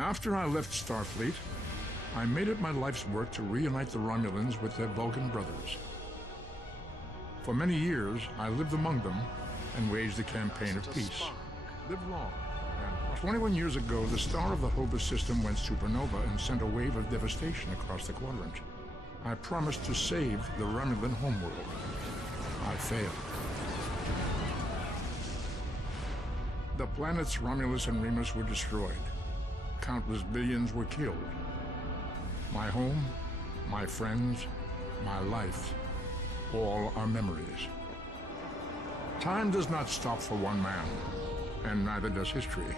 After I left Starfleet, I made it my life's work to reunite the Romulans with their Vulcan brothers. For many years, I lived among them and waged a campaign of peace. Live long. And 21 years ago, the star of the Hobus system went supernova and sent a wave of devastation across the quadrant. I promised to save the Romulan homeworld. I failed. The planets Romulus and Remus were destroyed. Countless billions were killed. My home, my friends, my life, all are memories. Time does not stop for one man, and neither does history.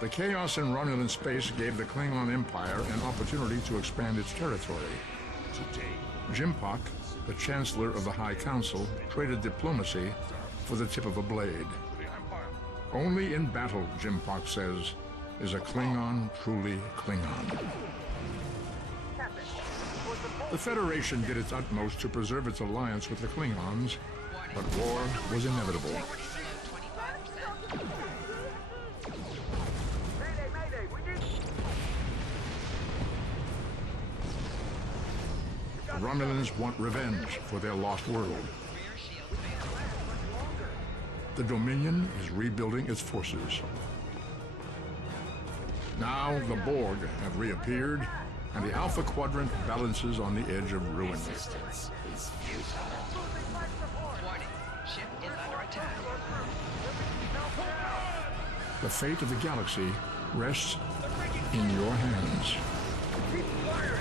The chaos in Romulan space gave the Klingon Empire an opportunity to expand its territory. Today, Jimpak, the Chancellor of the High Council, traded diplomacy for the tip of a blade. Only in battle, Jimpak says, is a Klingon truly Klingon. The Federation did its utmost to preserve its alliance with the Klingons, but war was inevitable. The Romulans want revenge for their lost world. The Dominion is rebuilding its forces. Now the Borg have reappeared, and the Alpha Quadrant balances on the edge of ruin. resistance is futile. Warning, ship is under attack. The fate of the galaxy rests in your hands. Keep firing!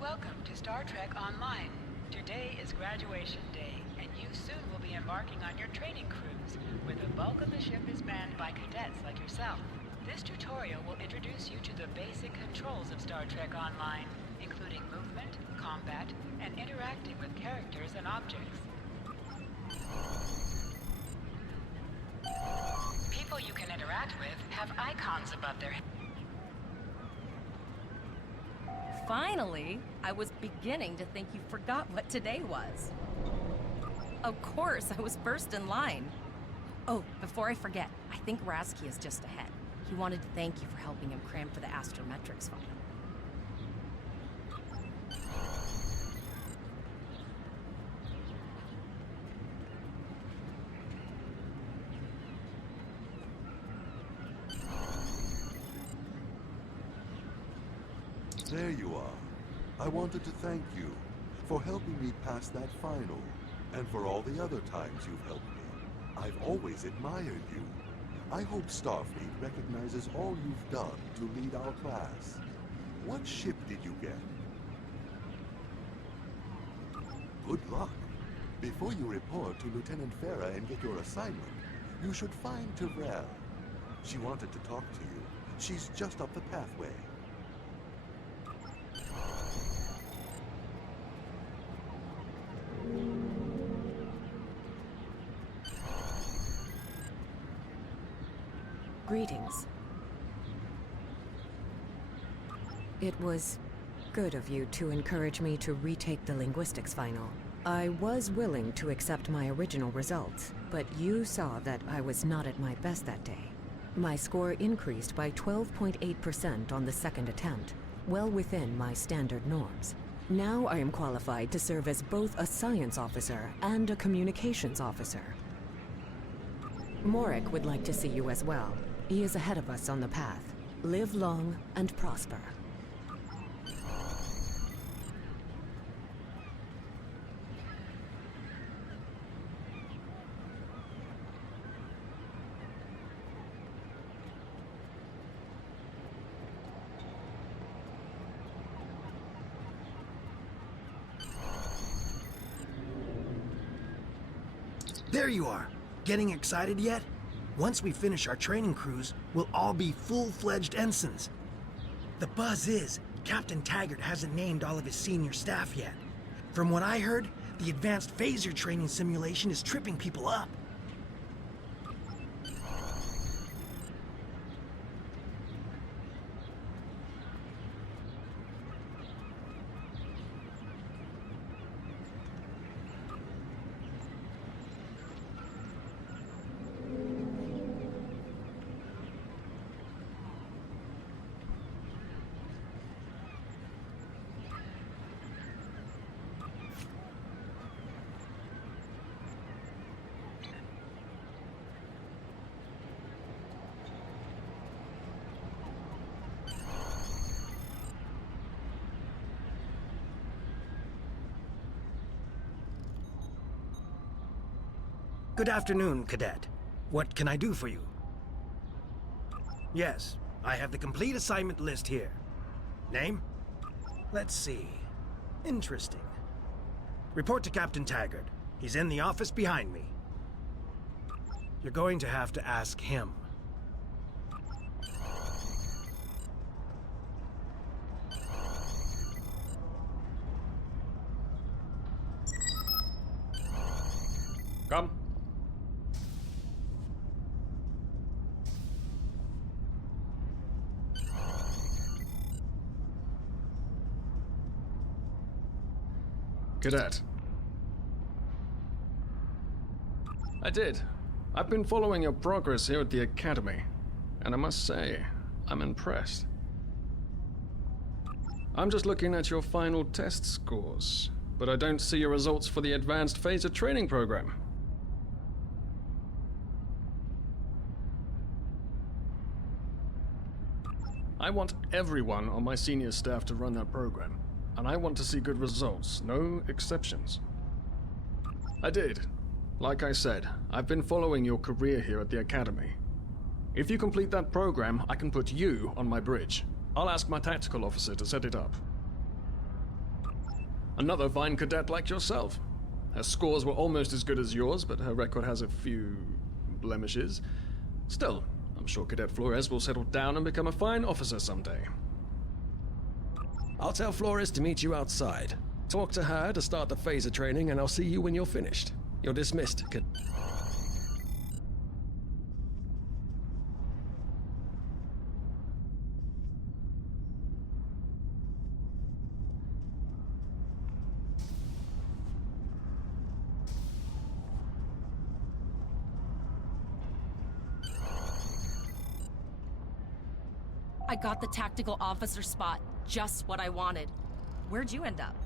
Welcome to Star Trek Online. Today is graduation day, and you soon will be embarking on your training cruise, where the bulk of the ship is manned by cadets like yourself. This tutorial will introduce you to the basic controls of Star Trek Online, including movement, combat, and interacting with characters and objects. People you can interact with have icons above their heads. Finally, I was beginning to think you forgot what today was. Of course, I was first in line. Oh, before I forget, I think Rasky is just ahead. He wanted to thank you for helping him cram for the astrometrics final. There you are. I wanted to thank you for helping me pass that final, and for all the other times you've helped me. I've always admired you. I hope Starfleet recognizes all you've done to lead our class. What ship did you get? Good luck. Before you report to Lieutenant Farah and get your assignment, you should find Tyrell. She wanted to talk to you. She's just up the pathway. Greetings. It was good of you to encourage me to retake the linguistics final. I was willing to accept my original results, but you saw that I was not at my best that day. My score increased by 12.8% on the second attempt, well within my standard norms. Now I am qualified to serve as both a science officer and a communications officer. Morik would like to see you as well. He is ahead of us on the path. Live long and prosper. There you are! Getting excited yet? Once we finish our training cruise, we'll all be full-fledged ensigns. The buzz is, Captain Taggart hasn't named all of his senior staff yet. From what I heard, the advanced phaser training simulation is tripping people up. Good afternoon, Cadet. What can I do for you? Yes, I have the complete assignment list here. Name? Let's see. Interesting. Report to Captain Taggart. He's in the office behind me. You're going to have to ask him. Come. Cadet. I did. I've been following your progress here at the Academy, and I must say, I'm impressed. I'm just looking at your final test scores, but I don't see your results for the Advanced Phaser Training Program. I want everyone on my senior staff to run that program, and I want to see good results, no exceptions. I did. Like I said, I've been following your career here at the Academy. If you complete that program, I can put you on my bridge. I'll ask my tactical officer to set it up. Another fine cadet like yourself. Her scores were almost as good as yours, but her record has a few blemishes. Still, I'm sure Cadet Flores will settle down and become a fine officer someday. I'll tell Flores to meet you outside. Talk to her to start the phaser training, and I'll see you when you're finished. You're dismissed. I got the tactical officer spot. Just what I wanted. Where'd you end up?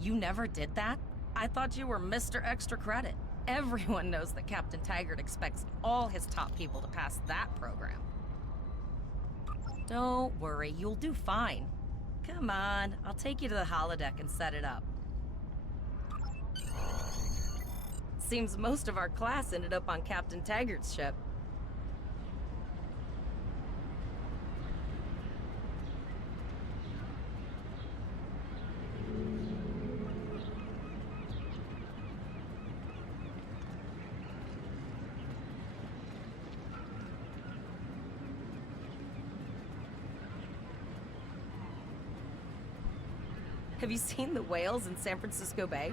You never did that? I thought you were Mr. Extra Credit. Everyone knows that Captain Taggart expects all his top people to pass that program. Don't worry, you'll do fine. Come on, I'll take you to the holodeck and set it up. Seems most of our class ended up on Captain Taggart's ship. Have you seen the whales in San Francisco Bay?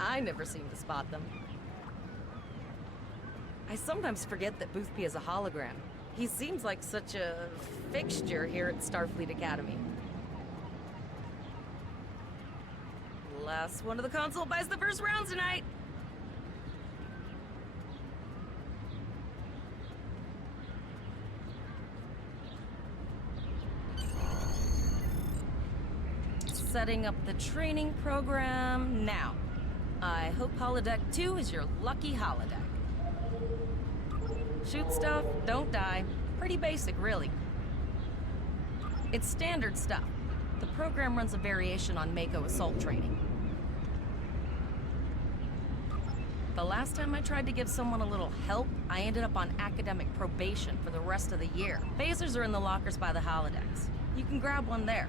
I never seem to spot them. I sometimes forget that Boothby is a hologram. He seems like such a fixture here at Starfleet Academy. Last one of the console buys the first round tonight! Setting up the training program now. I hope Holodeck 2 is your lucky holodeck. Shoot stuff, don't die. Pretty basic, really. It's standard stuff. The program runs a variation on Mako assault training. The last time I tried to give someone a little help, I ended up on academic probation for the rest of the year. Phasers are in the lockers by the holodecks. You can grab one there.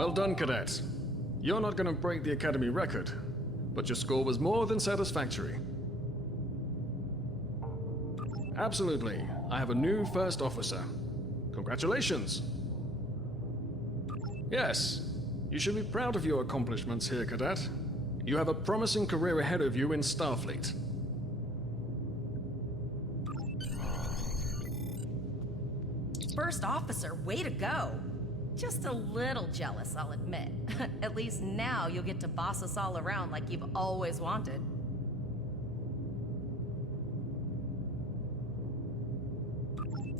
Well done, cadet. You're not going to break the Academy record, but your score was more than satisfactory. Absolutely. I have a new first officer. Congratulations. Yes, you should be proud of your accomplishments here, cadet. You have a promising career ahead of you in Starfleet. First officer, way to go. Just a little jealous, I'll admit. At least now you'll get to boss us all around like you've always wanted.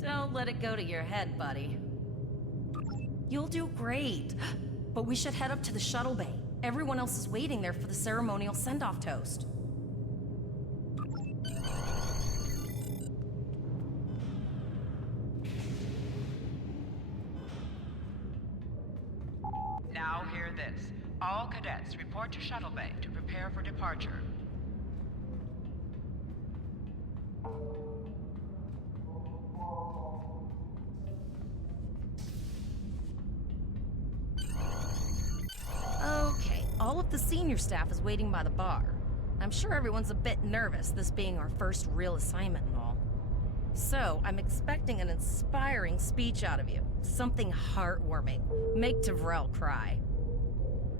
Don't let it go to your head, buddy. You'll do great. But we should head up to the shuttle bay. Everyone else is waiting there for the ceremonial send-off toast. Now hear this. All cadets report to shuttle bay to prepare for departure. Okay, all of the senior staff is waiting by the bar. I'm sure everyone's a bit nervous, this being our first real assignment and all. So, I'm expecting an inspiring speech out of you. Something heartwarming. Make Tavrel cry.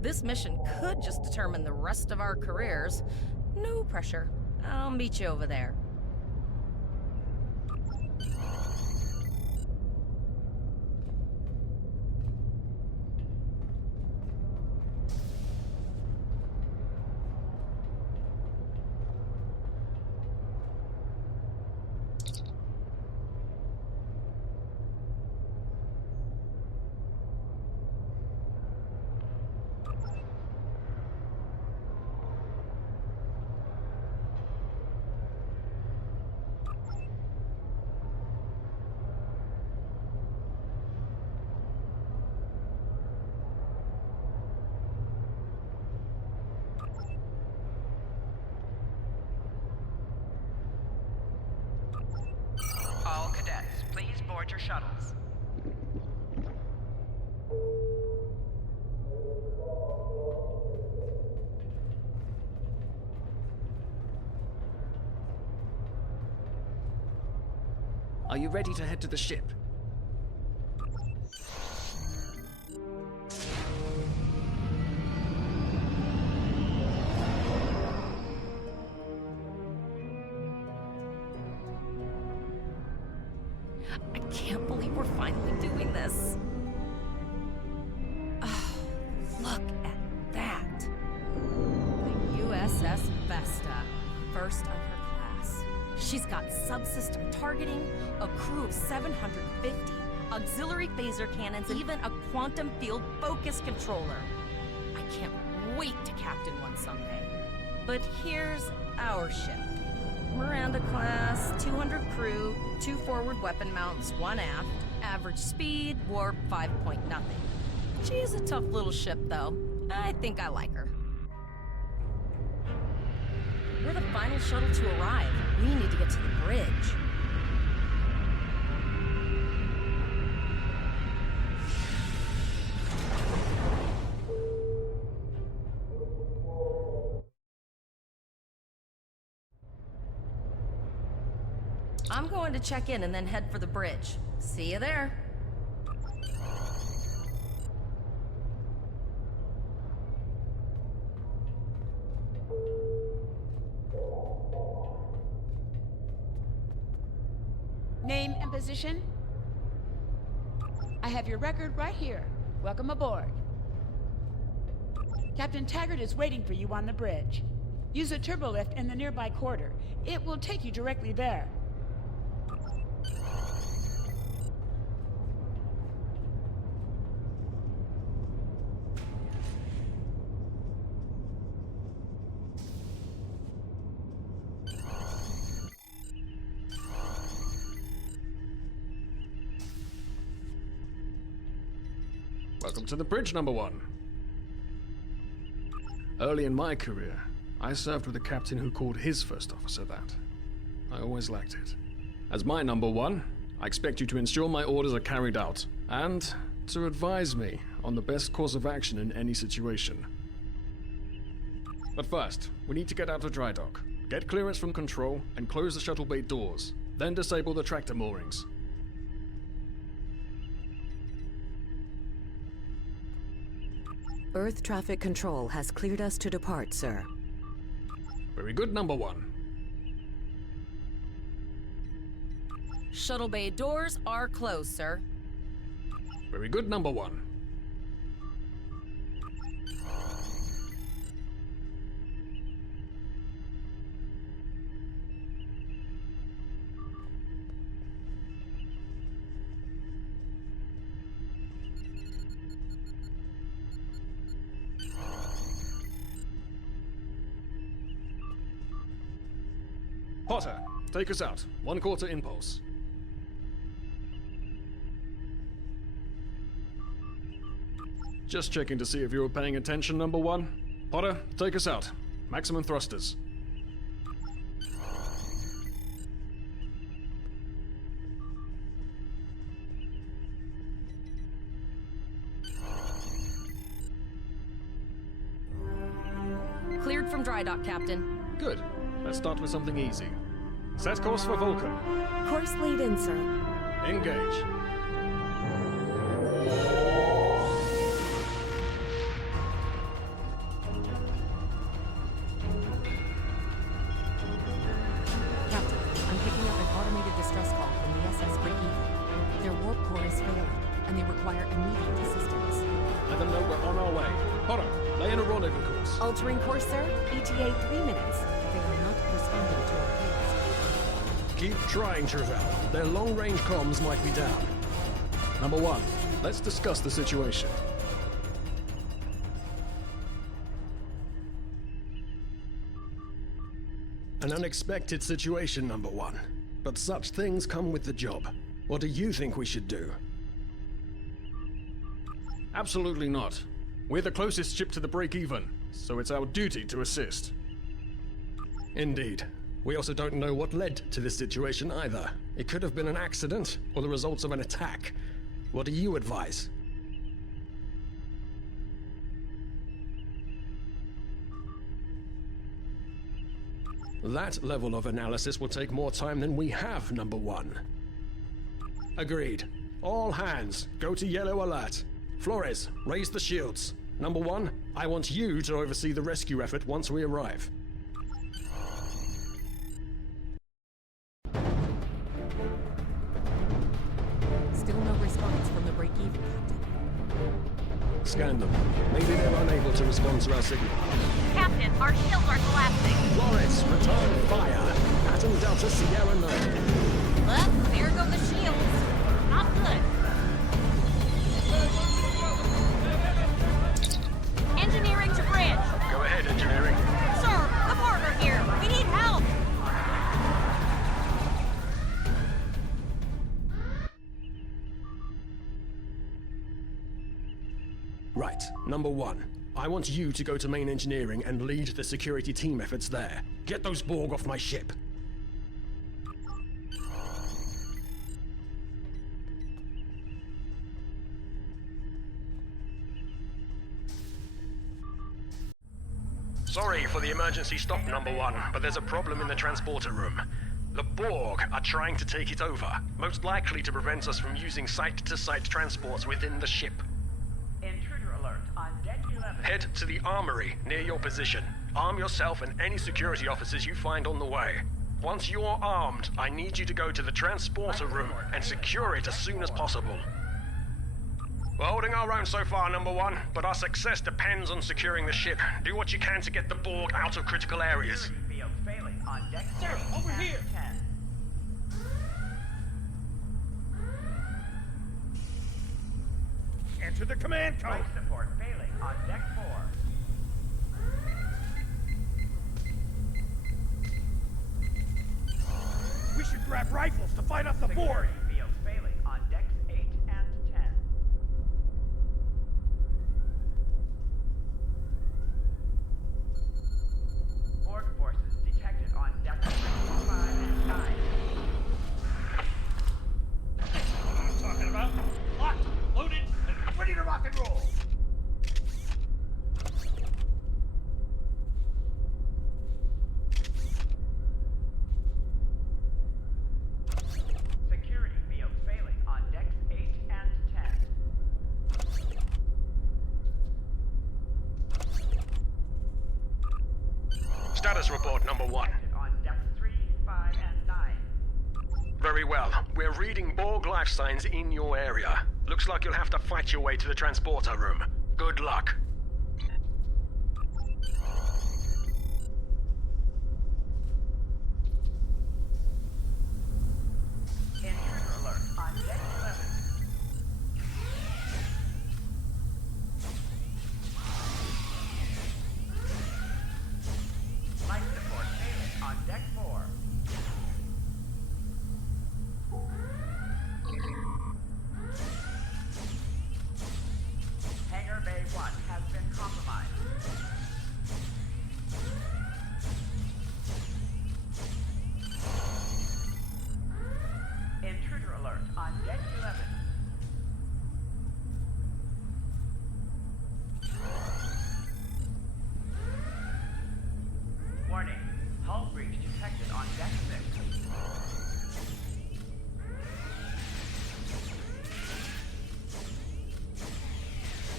This mission could just determine the rest of our careers. No pressure. I'll meet you over there. All cadets, please board your shuttles. Are you ready to head to the ship? I can't believe we're finally doing this. Oh, look at that. The USS Vesta, first of her class. She's got subsystem targeting, a crew of 750, auxiliary phaser cannons, and even a quantum field focus controller. I can't wait to captain one someday. But here's our ship. Miranda class, 200 crew, 2 forward weapon mounts, 1 aft, average speed, warp 5.0. She's a tough little ship, though. I think I like her. We're the final shuttle to arrive. We need to get to the bridge. I'm going to check in and then head for the bridge. See you there. Name and position? I have your record right here. Welcome aboard. Captain Taggart is waiting for you on the bridge. Use a turbolift in the nearby quarter. It will take you directly there. Welcome to the bridge, number 1. Early in my career, I served with a captain who called his first officer that. I always liked it. As my number 1, I expect you to ensure my orders are carried out, and to advise me on the best course of action in any situation. But first, we need to get out of dry dock, get clearance from control, and close the shuttle bay doors, then disable the tractor moorings. Earth traffic control has cleared us to depart, sir. Very good, number one. Shuttle bay doors are closed, sir. Very good, number one. Potter, take us out. 1/4 impulse. Just checking to see if you were paying attention, number one. Potter, take us out. Maximum thrusters. Cleared from dry dock, Captain. Good. Let's start with something easy. Set course for Vulcan. Course lead in, sir. Engage. Captain, I'm picking up an automated distress call from the SS Breakeven. Their warp core is failing, and they require immediate assistance. Let them know we're on our way. Potter, lay in a rendezvous course. Altering course, sir. ETA 3 minutes. They are not responding to our calls. Keep trying, Travell. Their long-range comms might be down. Number one, let's discuss the situation. An unexpected situation, number one. But such things come with the job. What do you think we should do? Absolutely not. We're the closest ship to the break-even, so it's our duty to assist. Indeed. We also don't know what led to this situation either. It could have been an accident, or the results of an attack. What do you advise? That level of analysis will take more time than we have, number one. Agreed. All hands, go to yellow alert. Flores, raise the shields. Number one, I want you to oversee the rescue effort once we arrive. Still no response from the break-even, Captain. Scan them. Maybe they're unable to respond to our signal. Captain, our shields are collapsing. Flores, return fire. Atom Delta Sierra 9. Well, there go the shields. Not good. Engineering to bridge. Go ahead, engineering. Sir, the partner here. We need help. Right, number one. I want you to go to main engineering and lead the security team efforts there. Get those Borg off my ship. Sorry for the emergency stop, number one, but there's a problem in the transporter room. The Borg are trying to take it over, most likely to prevent us from using site-to-site transports within the ship. Intruder alert on deck 11. Head to the armory near your position. Arm yourself and any security officers you find on the way. Once you're armed, I need you to go to the transporter room and secure it as soon as possible. We're holding our own so far, number one, but our success depends on securing the ship. Do what you can to get the Borg out of critical areas. Field failing on deck Sir, 8 over and here. 10. Enter the command code. Life support failing on deck 4. We should grab rifles to fight off the Borg. Security field failing on decks 8 and 10. Borg forces detected on decks 5 and 9. Talking about locked, loaded, and Status report, number 1. On depth 3, 5, and 9. Very well. We're reading Borg life signs in your area. Looks like you'll have to fight your way to the transporter room. Good luck. Intruder alert on deck 11. Life support failing on deck 4. Hangar Bay 1 has been compromised. Intruder alert on deck 11. Warning, hull breach detected on deck 6.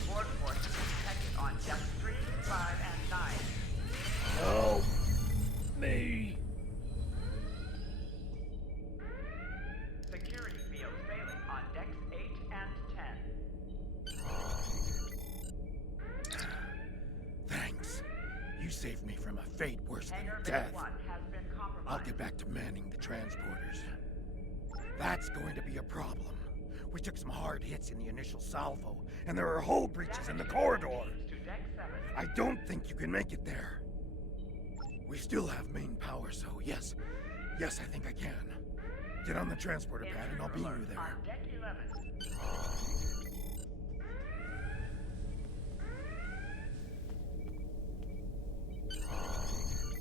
Borg forces detected on depth 3, 5, and 9. Help me. Security field failing on decks 8 and 10. Thanks. You saved me from a fate worse Hangar than Bay death. 1 has been compromised. I'll get back to manning the transporters. That's going to be a problem. We took some hard hits in the initial salvo, and there are hull breaches in the corridor. To deck 7. I don't think you can make it there. We still have main power, so yes, I think I can. Get on the transporter pad and I'll beam you there. On deck 11.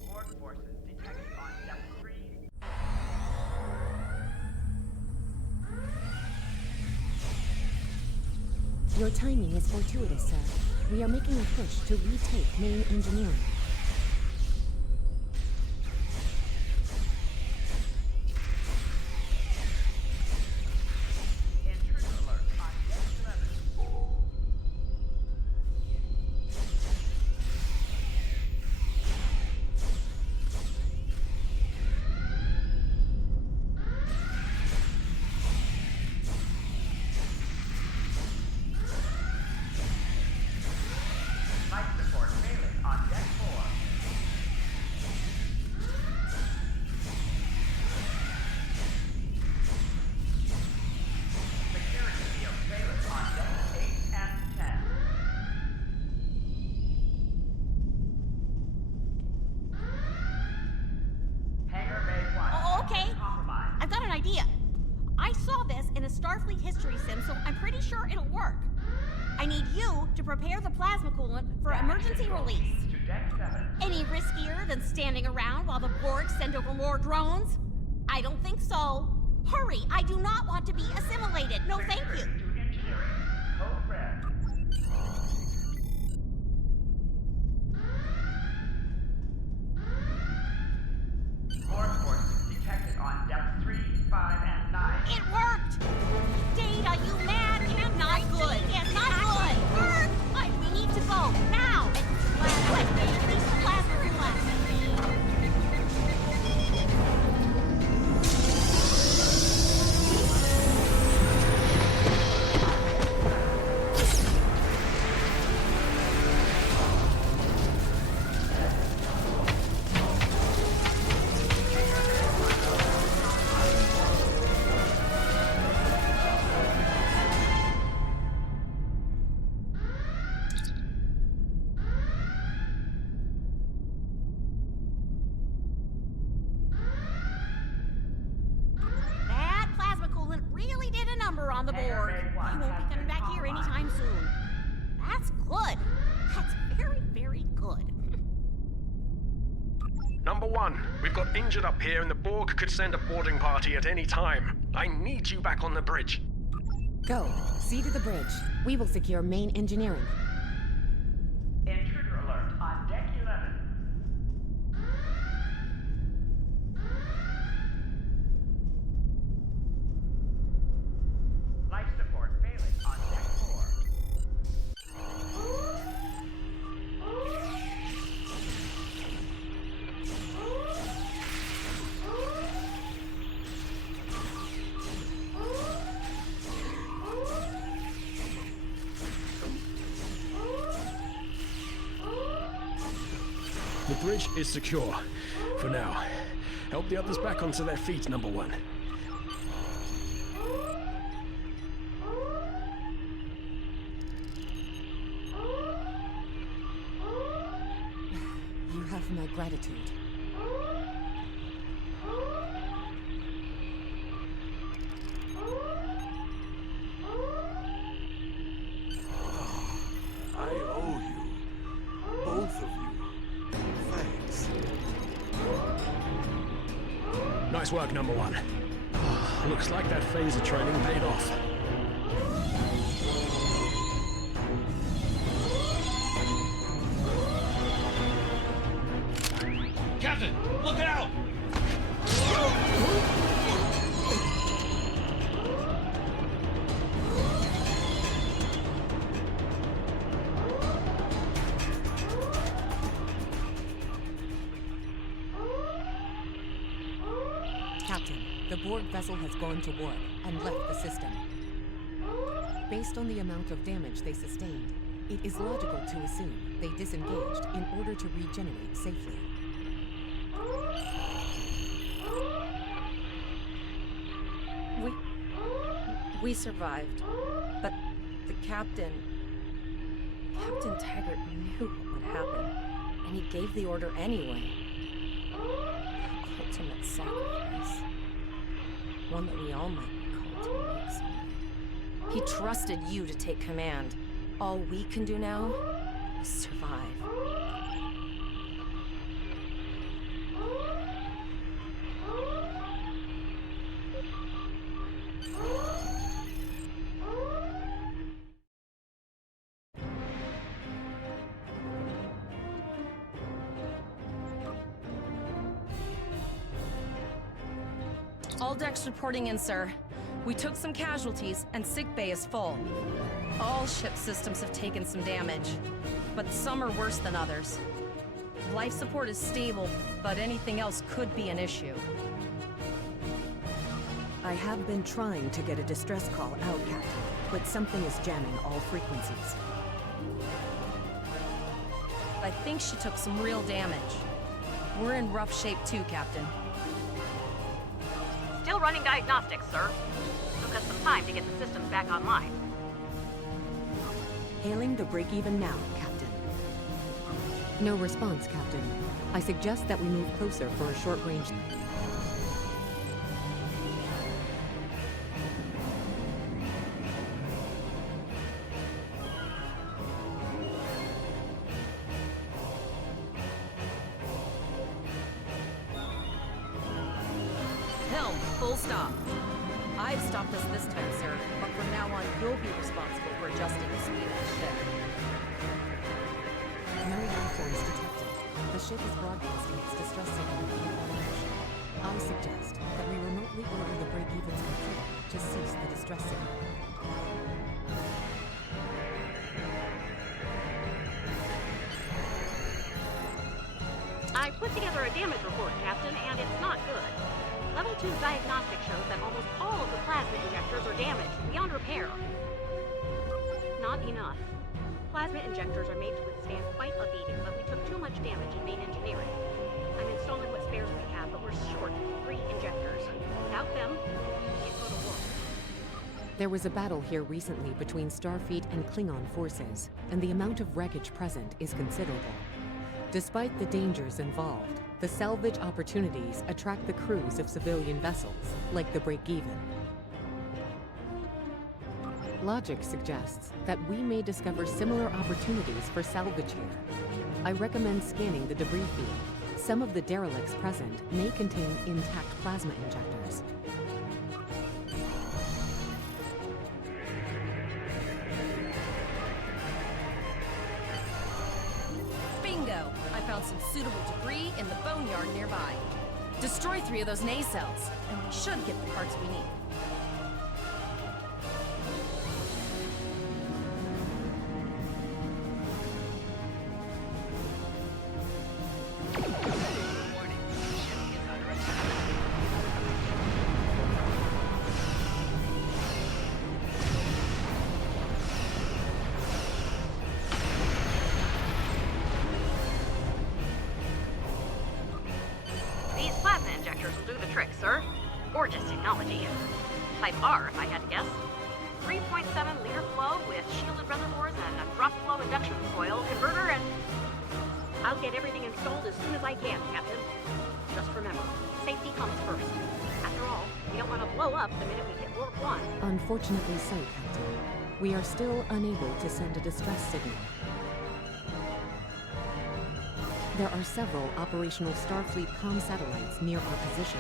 Borg forces detected on depth 3. Your timing is fortuitous, sir. We are making a push to retake main engineering. Intruder alert on deck 11. Life support failing on deck 4. Security field failing on decks 8 and 10. Hangar Bay 1 Oh, okay. has been compromised. I've got an idea. I saw this in a Starfleet history sim, so I'm pretty sure it'll work. I need you to prepare the plasma coolant for emergency release. To deck 7. Any riskier than standing around while the Borg send over more drones? I don't think so. Hurry, I do not want to be assimilated. No, thank you. To engineering. Code red. Borg forces detected on depth 3, 5, and 9. It worked! Data, you mad? I'm not good. It's not good. We need to go now. Quick, release the plasma coolant. That plasma coolant really did a number on the board. He won't be coming back here anytime soon. That's good. That's very, very good. Number 1, we've got injured up here and the Borg could send a boarding party at any time. I need you back on the bridge. Go. See to the bridge. We will secure main engineering. Intruder alert on deck 11. Life support failing on deck 4. bridge is secure. For now. Help the others back onto their feet, number one. You have my gratitude. I owe you. Both of you. Thanks. Nice work, number one. Looks like that phaser training paid off. Captain, look out! Captain, the Borg vessel has gone to warp and left the system. Based on the amount of damage they sustained, it is logical to assume they disengaged in order to regenerate safely. We survived, but the Captain Taggart knew what would happen, and he gave the order anyway. Ultimate sacrifice. One that we all might be called to make someday. He trusted you to take command. All we can do now is survive. All decks reporting in, sir. We took some casualties, and sickbay is full. All ship systems have taken some damage, but some are worse than others. Life support is stable, but anything else could be an issue. I have been trying to get a distress call out, Captain, but something is jamming all frequencies. I think she took some real damage. We're in rough shape too, Captain. Still running diagnostics, sir. Took us some time to get the systems back online. Hailing the break-even now, Captain. No response, Captain. I suggest that we move closer for a short-range... Helm, full stop. I've stopped us this time, sir, but from now on, you'll be responsible for adjusting the speed of the ship. No life forms detected. The ship is broadcasting its distress signal in all direction. I suggest that we remotely order the break-even's computer to cease the distress signal. I put together a damage report, Captain, and it's not good. Level 2 diagnostic shows that almost all of the plasma injectors are damaged, beyond repair. Not enough. Plasma injectors are made to withstand quite a beating, but we took too much damage in main engineering. I'm installing what spares we have, but we're short 3 injectors. Without them, we can't go to war. There was a battle here recently between Starfleet and Klingon forces, and the amount of wreckage present is considerable. Despite the dangers involved, the salvage opportunities attract the crews of civilian vessels, like the Break-Even. Logic suggests that we may discover similar opportunities for salvage here. I recommend scanning the debris field. Some of the derelicts present may contain intact plasma injectors. Bingo! I found some suitable debris in the boneyard nearby. Destroy 3 of those nacelles, and we should get the parts we need. Type R, if I had to guess. 3.7 liter flow with shielded reservoirs and a drop flow induction coil converter, and I'll get everything installed as soon as I can, Captain. Just remember, safety comes first. After all, we don't want to blow up the minute we hit warp 1. Unfortunately so, Captain. We are still unable to send a distress signal. There are several operational Starfleet comm satellites near our position.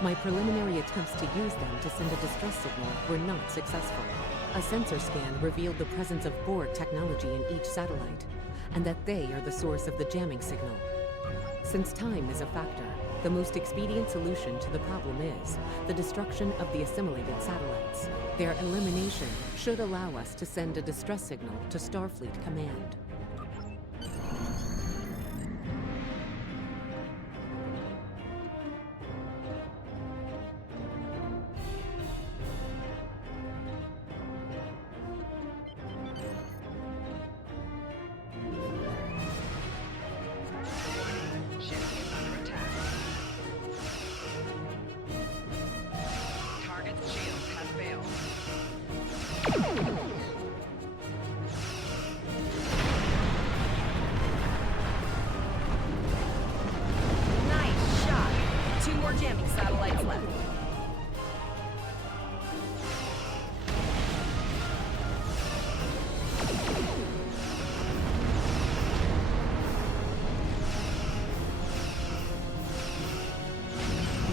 My preliminary attempts to use them to send a distress signal were not successful. A sensor scan revealed the presence of Borg technology in each satellite, and that they are the source of the jamming signal. Since time is a factor, the most expedient solution to the problem is the destruction of the assimilated satellites. Their elimination should allow us to send a distress signal to Starfleet Command.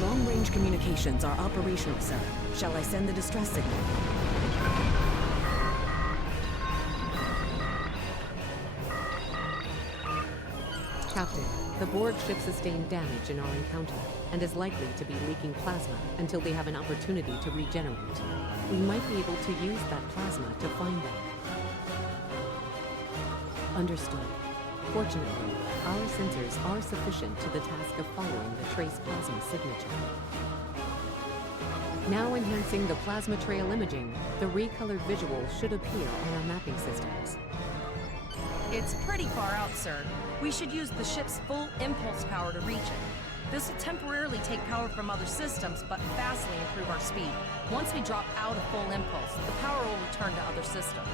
Long-range communications are operational, sir. Shall I send the distress signal? Captain, the Borg ship sustained damage in our encounter and is likely to be leaking plasma until they have an opportunity to regenerate. We might be able to use that plasma to find them. Understood. Fortunately, our sensors are sufficient to the task of following the trace plasma signature. Now enhancing the plasma trail imaging, the recolored visuals should appear on our mapping systems. It's pretty far out, sir. We should use the ship's full impulse power to reach it. This will temporarily take power from other systems, but vastly improve our speed. Once we drop out of full impulse, the power will return to other systems.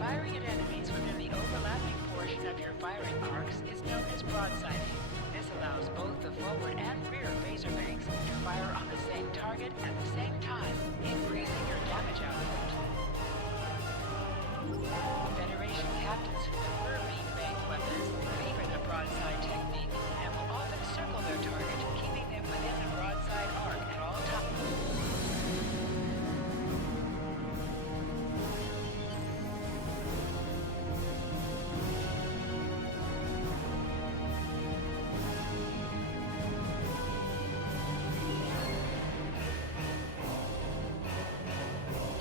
Firing at enemies within the overlapping portion of your firing arcs is known as broadsiding. This allows both the forward and rear phaser banks to fire on the same target at the same time, increasing your damage output. Federation captains who prefer beam bank weapons favor the broadside technique and will often circle their target, keeping them within the broadside arc at all times.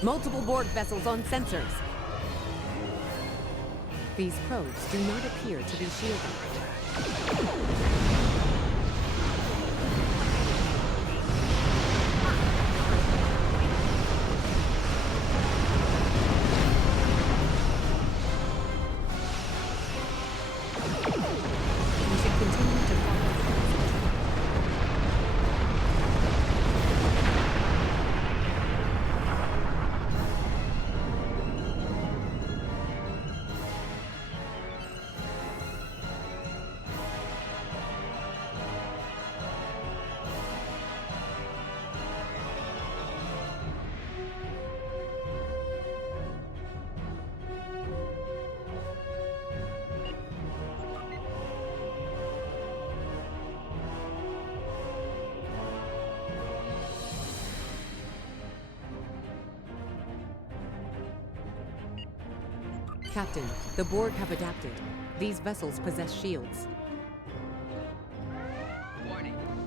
Multiple Borg vessels on sensors. These probes do not appear to be shielded. Captain, the Borg have adapted. These vessels possess shields.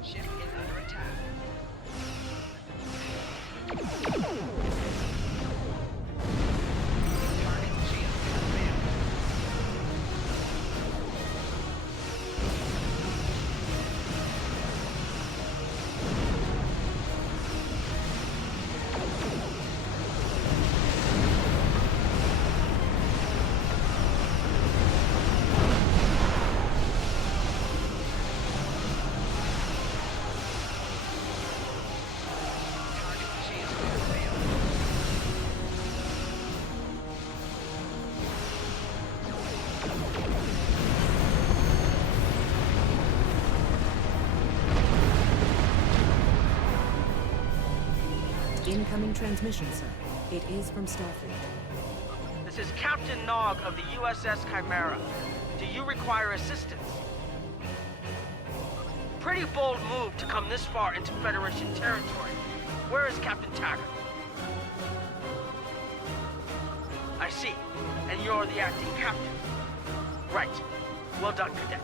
Ship is under attack. Target shield has failed. Incoming transmission, sir. It is from Starfleet. This is Captain Nog of the USS Chimera. Do you require assistance? Pretty bold move to come this far into Federation territory. Where is Captain Taggart? I see. And you're the acting captain. Right. Well done, Cadet.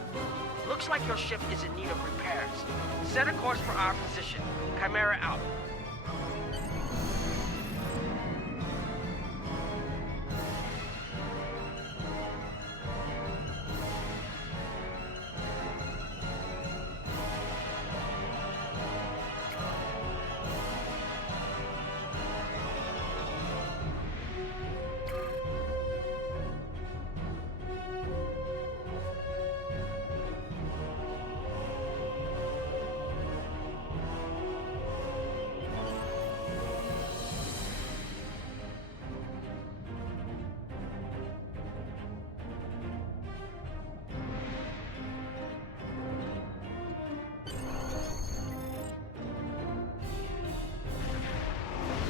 Looks like your ship is in need of repairs. Set a course for our position. Chimera out.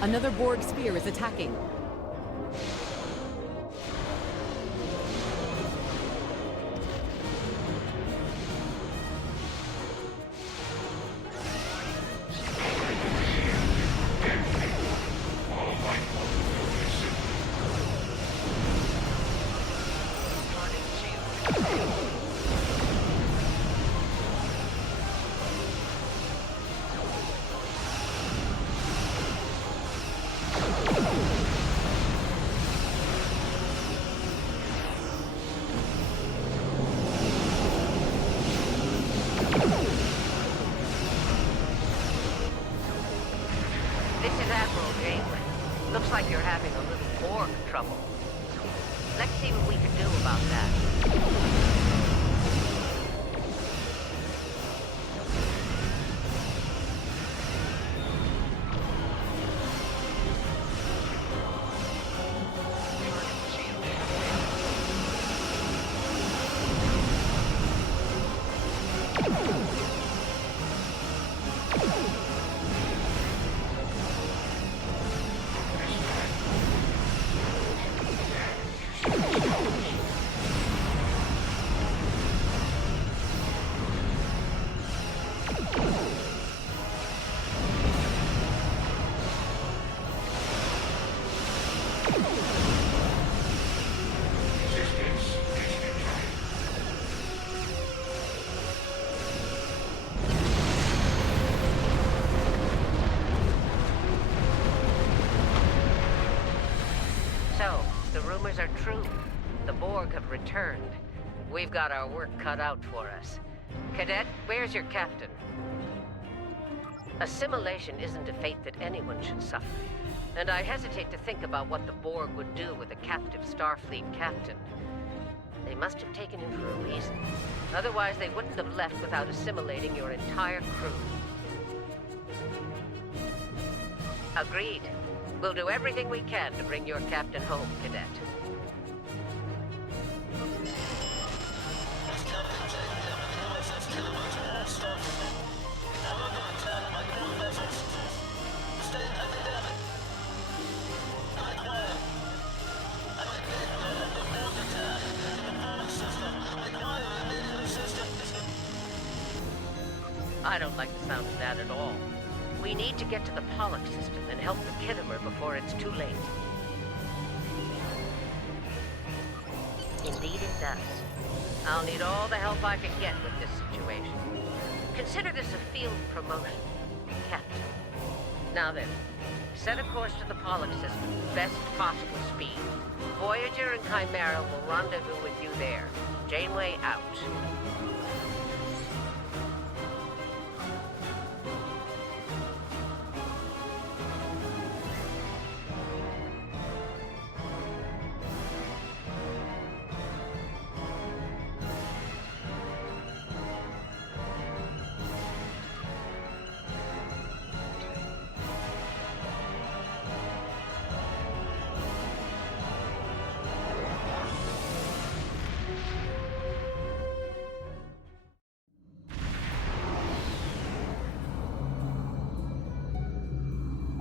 Another Borg sphere is attacking. Looks like you're having a little Borg trouble. Let's see what we can do about that. So, the rumors are true. The Borg have returned. We've got our work cut out for us. Cadet, where's your captain? Assimilation isn't a fate that anyone should suffer. And I hesitate to think about what the Borg would do with a captive Starfleet captain. They must have taken him for a reason. Otherwise, they wouldn't have left without assimilating your entire crew. Agreed. We'll do everything we can to bring your captain home, Cadet. I don't like the sound of that at all. We need to get to the Pollock system and help the Kittimer before it's too late. Indeed it does. I'll need all the help I can get with this situation. Consider this a field promotion, Captain. Now then, set a course to the Pollux system, best possible speed. Voyager and Chimera will rendezvous with you there. Janeway out.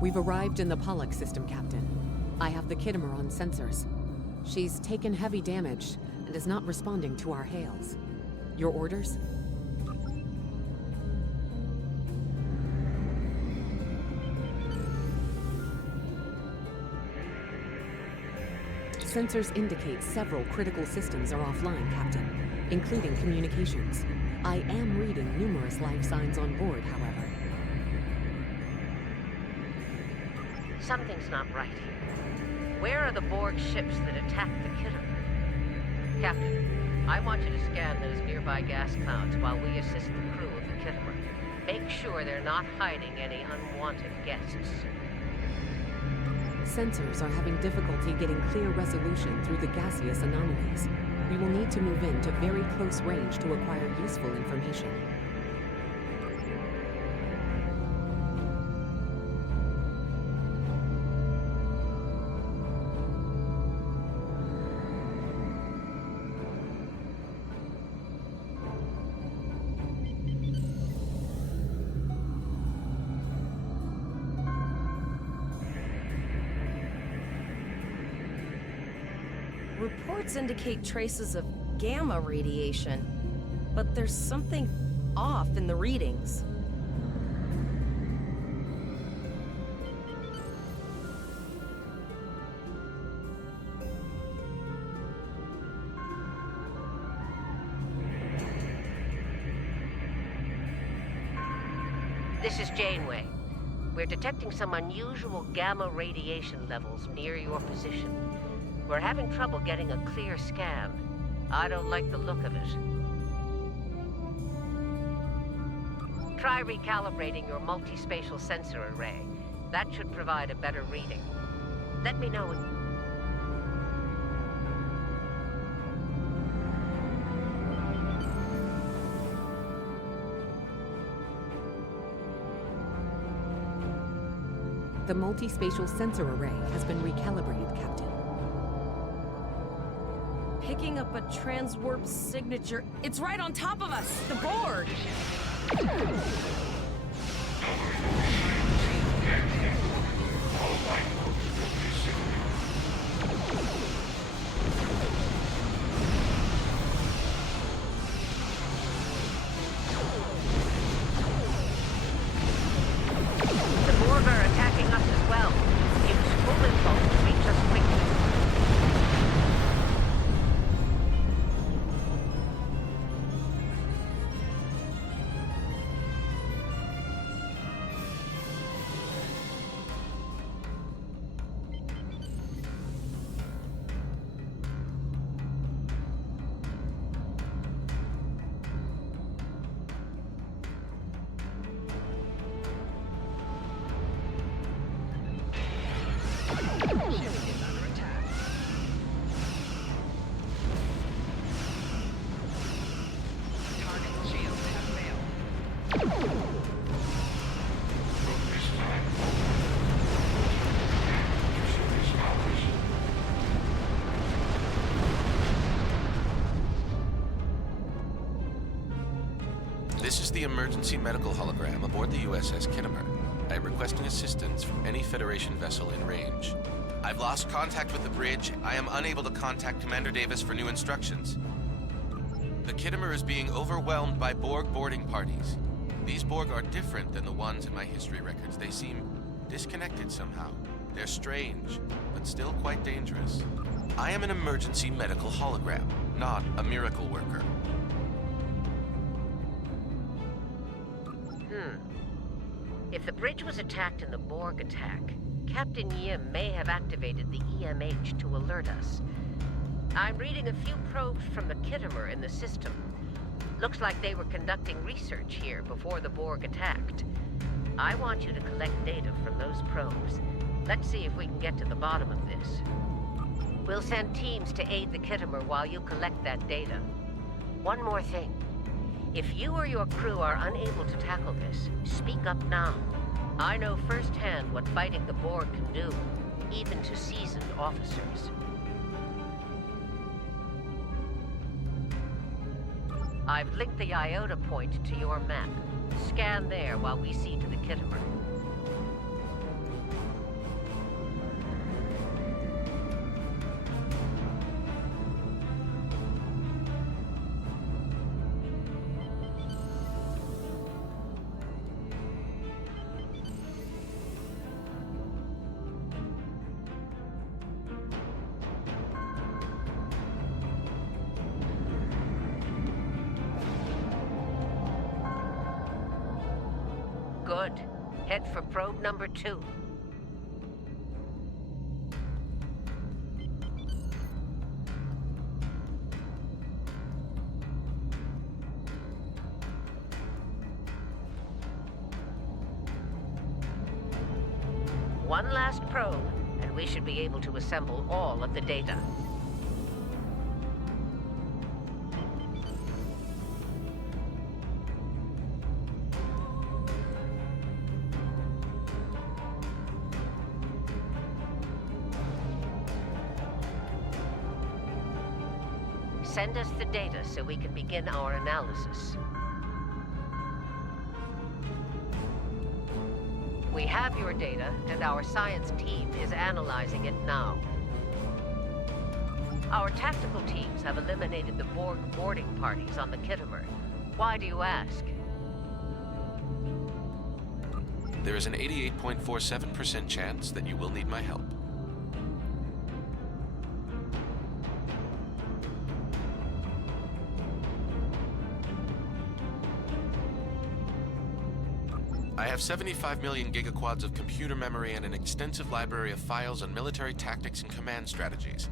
We've arrived in the Pollux system, Captain. I have the Kittimer on sensors. She's taken heavy damage and is not responding to our hails. Your orders? Sensors indicate several critical systems are offline, Captain, including communications. I am reading numerous life signs on board, however. Something's not right here. Where are the Borg ships that attacked the Kittimer? Captain, I want you to scan those nearby gas clouds while we assist the crew of the Kittimer. Make sure they're not hiding any unwanted guests. Sensors are having difficulty getting clear resolution through the gaseous anomalies. We will need to move into very close range to acquire useful information. Reports indicate traces of gamma radiation, but there's something off in the readings. This is Janeway. We're detecting some unusual gamma radiation levels near your position. We're having trouble getting a clear scan. I don't like the look of it. Try recalibrating your multi-spatial sensor array. That should provide a better reading. Let me know when... The multi-spatial sensor array has been recalibrated, Captain. Picking up a transwarp signature. It's right on top of us! The Borg! The Borg are attacking us as well. Use full impulse to reach us quickly. This is the emergency medical hologram aboard the USS Kittimer. I am requesting assistance from any Federation vessel in range. I've lost contact with the bridge. I am unable to contact Commander Davis for new instructions. The Kittimer is being overwhelmed by Borg boarding parties. These Borg are different than the ones in my history records. They seem disconnected somehow. They're strange, but still quite dangerous. I am an emergency medical hologram, not a miracle worker. If the bridge was attacked in the Borg attack, Captain Yim may have activated the EMH to alert us. I'm reading a few probes from the Kittimer in the system. Looks like they were conducting research here before the Borg attacked. I want you to collect data from those probes. Let's see if we can get to the bottom of this. We'll send teams to aid the Kittimer while you collect that data. One more thing. If you or your crew are unable to tackle this, speak up now. I know firsthand what fighting the Borg can do, even to seasoned officers. I've linked the Iota point to your map. Scan there while we see to the Kittimer. Good. Head for probe number 2. One last probe, and we should be able to assemble all of the data. Send us the data so we can begin our analysis. We have your data, and our science team is analyzing it now. Our tactical teams have eliminated the Borg boarding parties on the Kittimer. Why do you ask? There is an 88.47% chance that you will need my help. I have 75 million gigaquads of computer memory and an extensive library of files on military tactics and command strategies.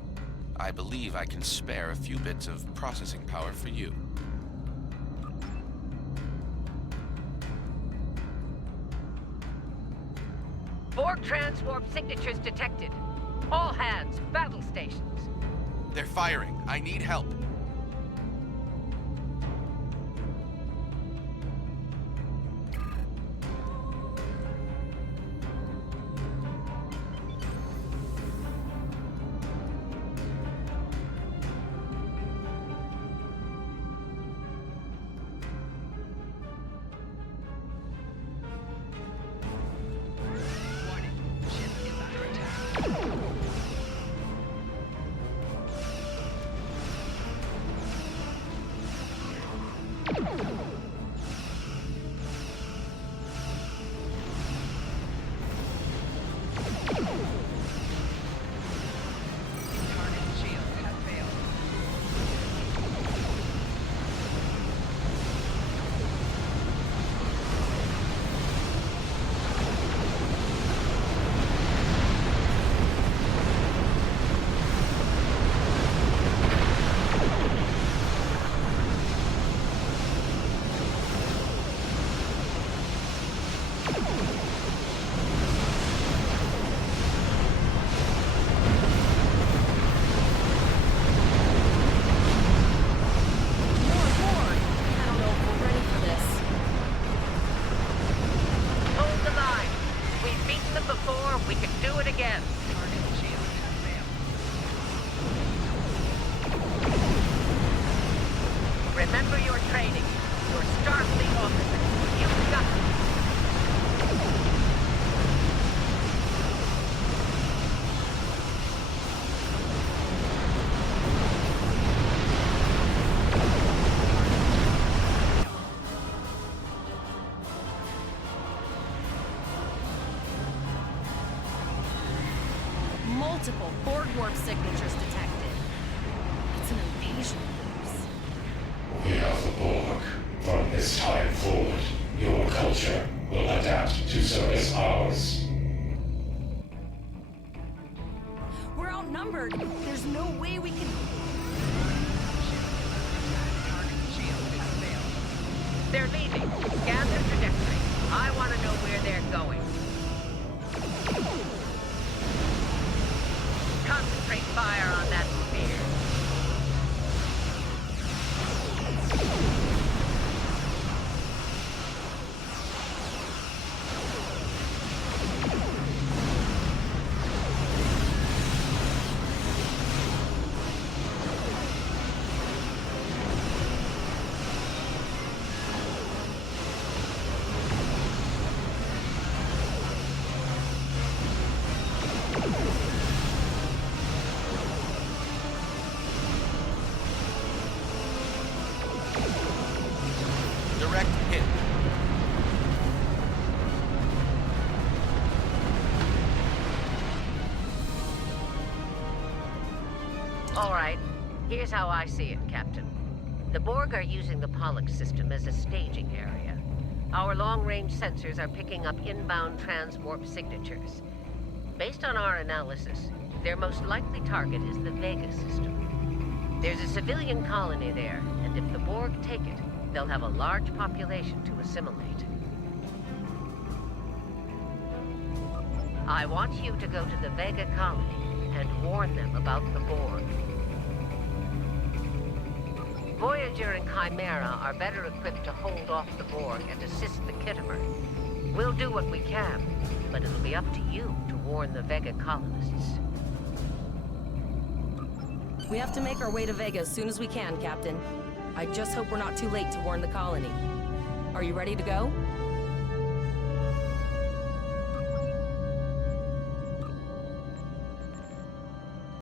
I believe I can spare a few bits of processing power for you. Borg transwarp signatures detected. All hands, battle stations. They're firing. I need help. Remember your training. You're Starfleet officers. You've got it. Multiple Borg warp signatures detected. It's an invasion force. We are the Borg. From this time forward, your culture will adapt adapt to service hours. We're outnumbered. There's no way we can... They're leaving. Scan their trajectory. I want to know where they're going. Concentrate fire on that sphere. Direct hit. All right. Here's how I see it, Captain. The Borg are using the Pollux system as a staging area. Our long-range sensors are picking up inbound transwarp signatures. Based on our analysis, their most likely target is the Vega system. There's a civilian colony there, and if the Borg take it, they'll have a large population to assimilate. I want you to go to the Vega colony and warn them about the Borg. Voyager and Chimera are better equipped to hold off the Borg and assist the Kittimer. We'll do what we can, but it'll be up to you to warn the Vega colonists. We have to make our way to Vega as soon as we can, Captain. I just hope we're not too late to warn the colony. Are you ready to go?